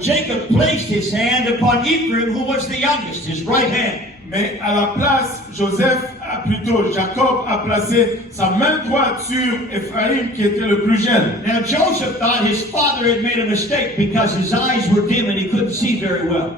Jacob placed his hand upon Ephraim, who was the youngest, his right hand. Mais à la place, Jacob a placé sa main droite sur Ephraim qui était le plus jeune. Now Joseph thought his father had made a mistake because his eyes were dim and he couldn't see very well.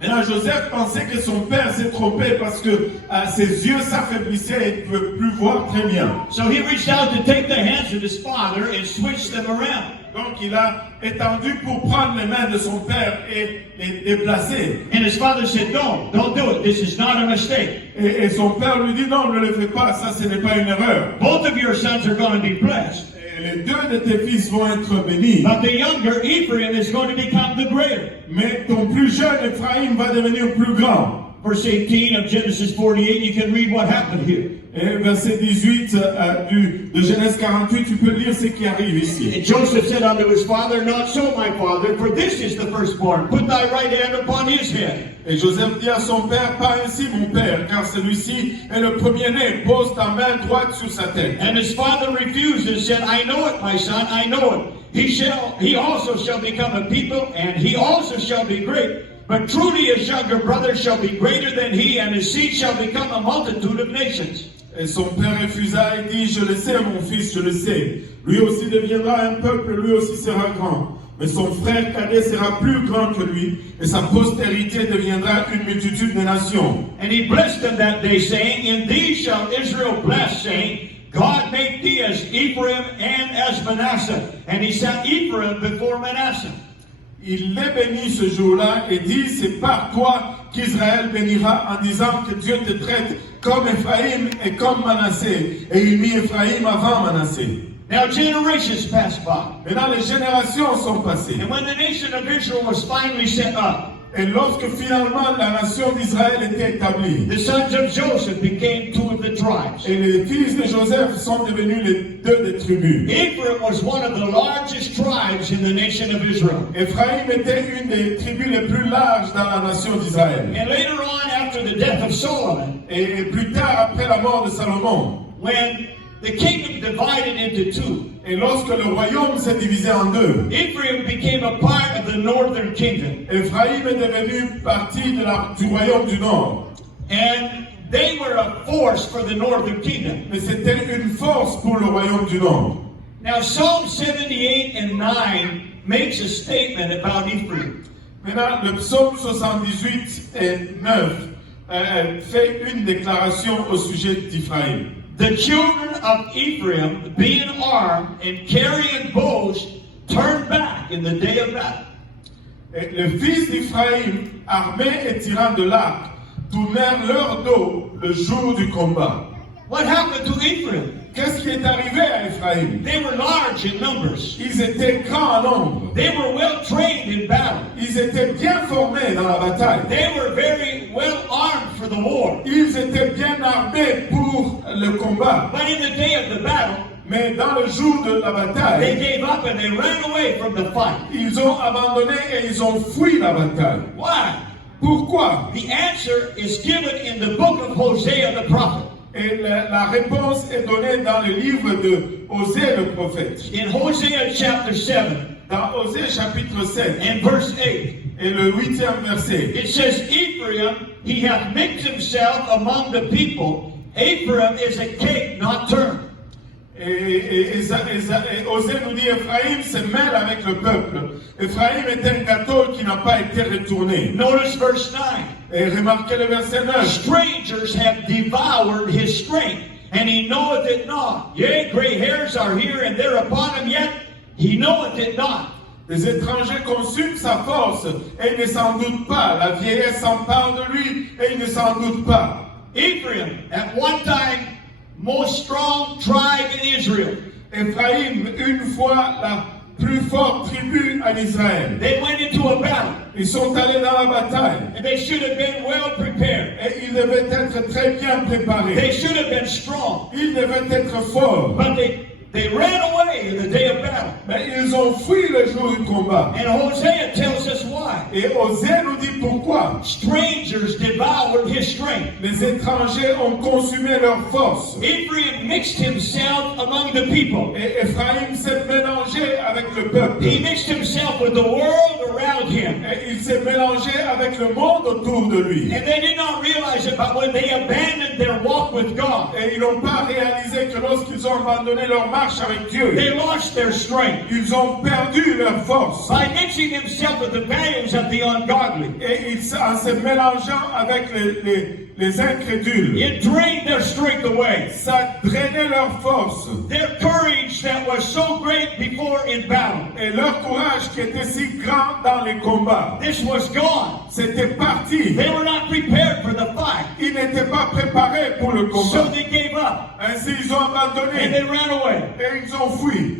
Maintenant, Joseph pensait que son père s'est trompé parce que ses yeux s'affaiblissaient et il ne pouvait plus voir très bien. So he reached out to take the hands of his father and switch them around. Donc il a étendu pour prendre les mains de son père et les déplacer. And his father said, "No, don't do it. This is not a mistake. Et son père lui dit non, ne le fais pas, ça ce n'est pas une erreur. Both of your sons are going to be blessed. Et les deux de tes fils vont être bénis. But the younger Ephraim is going to become the greater." Mais ton plus jeune Ephraim va devenir plus grand. Verse 18 of Genesis 48, you can read what happened here. Et verset 18 de Genèse 48, tu peux lire ce qui arrive ici. And Joseph said unto his father, "Not so, my father, for this is the firstborn. Put thy right hand upon his head." Et Joseph dit à son père, pas ainsi mon père, car celui-ci est le premier-né, pose ta main droite sur sa tête. And his father refused and said, "I know it, my son, I know it. He also shall become a people, and he also shall be great. But truly his younger brother shall be greater than he, and his seed shall become a multitude of nations." Et son père refusa et dit, je le sais mon fils, je le sais. Lui aussi deviendra un peuple, lui aussi sera grand. Mais son frère cadet sera plus grand que lui, et sa postérité deviendra une multitude de nations. And he blessed them that day, saying, "In thee shall Israel bless, saying, God make thee as Ephraim and as Manasseh." And he set Ephraim before Manasseh. Il les bénit ce jour-là et dit, c'est par toi qu'Israël bénira en disant que Dieu te traite comme Ephraim et comme Manassé. Et il mit Ephraim avant Manassé. Now generations passed by. Maintenant les générations sont passées. And when the nation of Israel was finally set up, et lorsque finalement la nation d'Israël était établie, the sons of Joseph became two of the tribes. Et les fils de Joseph sont devenus les deux des tribus. Ephraim was one of the largest tribes in the nation of Israel. Ephraim était une des tribus les plus larges dans la nation d'Israël. And later on, after the death of Solomon, et plus tard après la mort de Salomon, when the kingdom divided into two, et lorsque le royaume s'est divisé en deux, Ephraim became a part of the northern kingdom. Ephraim est devenu partie du royaume du nord. And they were a force for the northern kingdom. Mais c'était une force pour le royaume du nord. Now Psalm 78 and 9 makes a statement about Ephraim. Maintenant, le psaume 78 et 9 fait une déclaration au sujet d'Ephraim. The children of Ephraim, being armed and carrying bows, turned back in the day of battle. Et les fils d'Ephraim, armés et tirant de l'arc, tournèrent leur dos le jour du combat. What happened to Ephraim? Qu'est-ce qui est arrivé à Ephraim? They were large in numbers. Ils étaient grands en nombre. They were well trained in battle. Ils étaient bien formés dans la bataille. They were very well armed for the war. Ils étaient bien armés pour le combat. But in the day of the battle, mais dans le jour de la bataille, they gave up and they ran away from the fight. Ils ont abandonné et ils ont fui la bataille. Why? Pourquoi? The answer is given in the book of Hosea the prophet. Et la réponse est donnée dans le livre de Osée le prophète. In Hosea chapter 7, dans Osée chapitre 7, and verse 8, et le 8e verset, it says, Ephraim, he hath mixed himself among the people. Ephraim is a cake not turned. Et Osée nous dit, Ephraim se mêle avec le peuple. Ephraim est un gâteau qui n'a pas été retourné. Notice verse 9. Et remarquez le verset 9. Strangers have devoured his strength, and he knoweth it not. Yea, gray hairs are here and there upon him, yet he knoweth it not. Les étrangers consument sa force, et il ne s'en doute pas. La vieillesse s'empare de lui, et il ne s'en doute pas. Ephraim, at one time, most strong tribe in Israel. Ephraim, une fois la plus forte tribu en Israël. They went into a battle. Ils sont allés dans la bataille. And they should have been well prepared. Et ils devaient être très bien préparés. They should have been strong. Ils devaient être forts. But they ran away in the day of battle. Mais ils ont fui le jour du combat. And Hosea tells us why. Et Osée nous dit pourquoi. Strangers devoured his strength. Les étrangers ont consumé leur force. Ephraim mixed himself among the people. Et Ephraim s'est mélangé avec le peuple. He mixed himself with the world around him. Et il s'est mélangé avec le monde autour de lui. And they did not realize it, but when they abandoned their walk with God, Et ils n'ont pas réalisé que lorsqu'ils ont abandonné leur marche avec Dieu, they lost their strength ils ont perdu leur force. by mixing themselves with the values of the ungodly. Et en se mélangeant avec les incrédules, It drained their strength away. ça drainait leur force. Their courage that was so great before in battle, Et leur courage qui était si grand dans les combats, this was gone. c'était parti. They were not prepared for the fight, Ils n'étaient pas préparés pour le so combat. they gave up Ainsi, ils ont and abandonné they ran away. et ils ont fui.